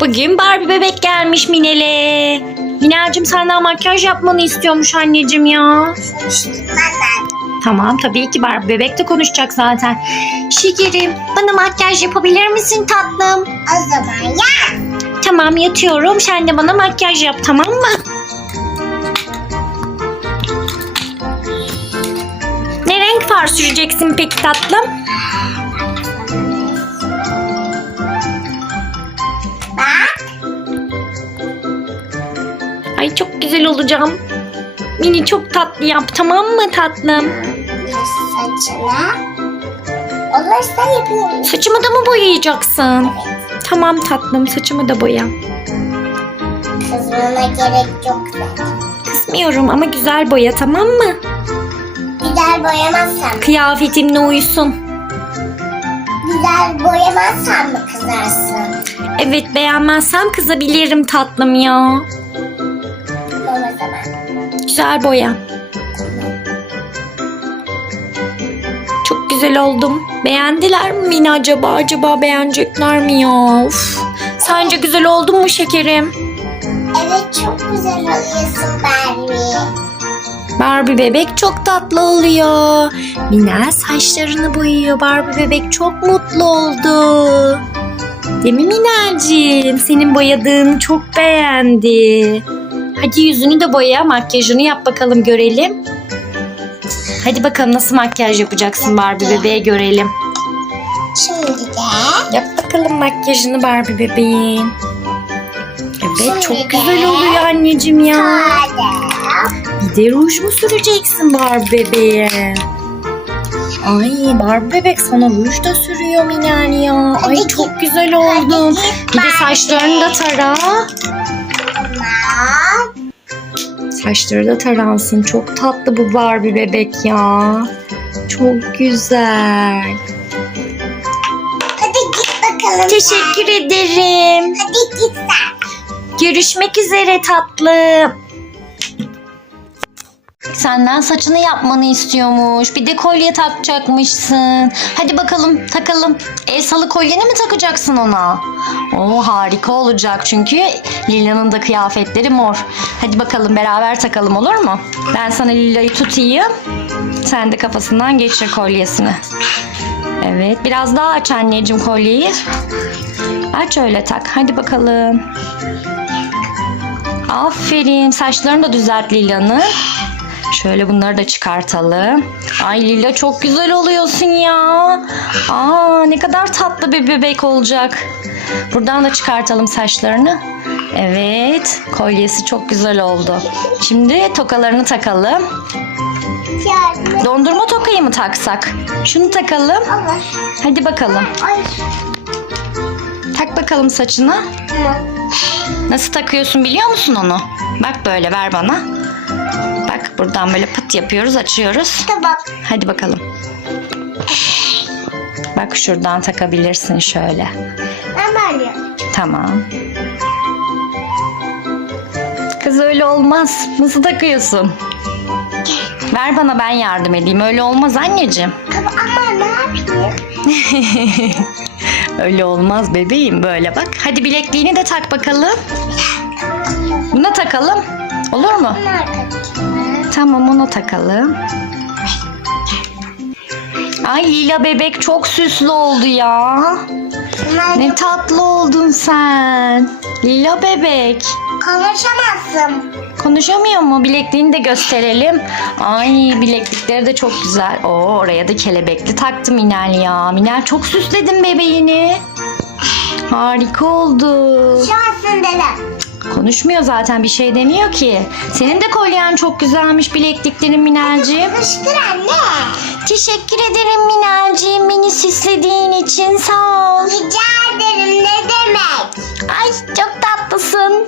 Bugün Barbie bebek gelmiş Minel'e. Minel'cim senden makyaj yapmanı istiyormuş anneciğim ya. Tamam tabii ki Barbie bebek de konuşacak zaten. Şekerim bana makyaj yapabilir misin tatlım? O zaman ya. Tamam yatıyorum sen de bana makyaj yap tamam mı? Ne renk far süreceksin peki tatlım? Güzel olacağım. Mini çok tatlı yap tamam mı tatlım? Saçına. Olursa yapayım. Saçımı da mı boyayacaksın? Tamam tatlım saçımı da boya. Kızmana gerek yok zaten. Kısmıyorum ama güzel boya tamam mı? Güzel boyamazsam. Kıyafetimle uysun. Güzel boyamazsam mı kızarsın? Evet beğenmezsem kızabilirim tatlım ya. Güzel boya. Çok güzel oldum. Beğendiler mi Mini acaba? Acaba beğenecekler mi ya? Uf. Sence güzel oldum mu şekerim? Evet çok güzel oluyorsun Barbie. Barbie bebek çok tatlı oluyor. Mina saçlarını boyuyor. Barbie bebek çok mutlu oldu. Değil mi Minacığım? Senin boyadığını çok beğendi. Hadi yüzünü de boya, makyajını yap bakalım görelim. Hadi bakalım nasıl makyaj yapacaksın Barbie bebeğe görelim. Şimdi de Yap bakalım makyajını Barbie bebeğin. Evet çok güzel oluyor anneciğim ya. Bir de ruj mu süreceksin Barbie bebeğe? Ay Barbie bebek sana ruj da sürüyor Minel ya. Ay çok güzel oldun. Bir de saçlarını da tara. Saçları da taransın. Çok tatlı bu Barbie bebek ya. Çok güzel. Hadi git bakalım. Teşekkür ederim. Hadi git sen. Görüşmek üzere tatlım. Senden saçını yapmanı istiyormuş. Bir de kolye takacakmışsın. Hadi bakalım takalım. El salı kolyeni mi takacaksın ona? Oo harika olacak çünkü Lila'nın da kıyafetleri mor. Hadi bakalım beraber takalım olur mu? Ben sana Lila'yı tutayım. Sen de kafasından geçir kolyesini. Evet biraz daha aç anneciğim kolyeyi. Aç öyle tak. Hadi bakalım. Aferin. Saçlarını da düzelt Lila'nın. Şöyle bunları da çıkartalım. Ay Lila çok güzel oluyorsun ya. Aa ne kadar tatlı bir bebek olacak. Buradan da çıkartalım saçlarını. Evet, kolyesi çok güzel oldu. Şimdi tokalarını takalım. Dondurma tokayı mı taksak? Şunu takalım. Hadi bakalım. Tak bakalım saçına. Nasıl takıyorsun biliyor musun onu? Bak böyle ver bana. Bak buradan böyle pıt yapıyoruz açıyoruz. Tamam. Hadi bakalım. Bak şuradan takabilirsin şöyle. Böyle. Tamam. Kız öyle olmaz. Nasıl takıyorsun? Ver bana ben yardım edeyim. Öyle olmaz anneciğim. Ama, ama ne yapayım? Öyle olmaz bebeğim böyle bak. Hadi bilekliğini de tak bakalım. Buna takalım. Olur mu? Ne arkadaşım? Tamam onu takalım. Ay Lila bebek çok süslü oldu ya. Ne tatlı oldun sen. Lila bebek. konuşamazsın. Konuşamıyor mu? Bilekliğini de gösterelim. Ay bileklikleri de çok güzel. Oo oraya da kelebekli taktı Minel ya. Minel çok süsledin bebeğini. Harika oldu. Şu da. Konuşmuyor zaten bir şey demiyor ki. Senin de kolyen çok güzelmiş bilekliklerin Minelciğim. Fışkır anne. Teşekkür ederim Minelciğim beni süslediğin için sağ ol. Rica ederim ne demek? Ay çok tatlısın.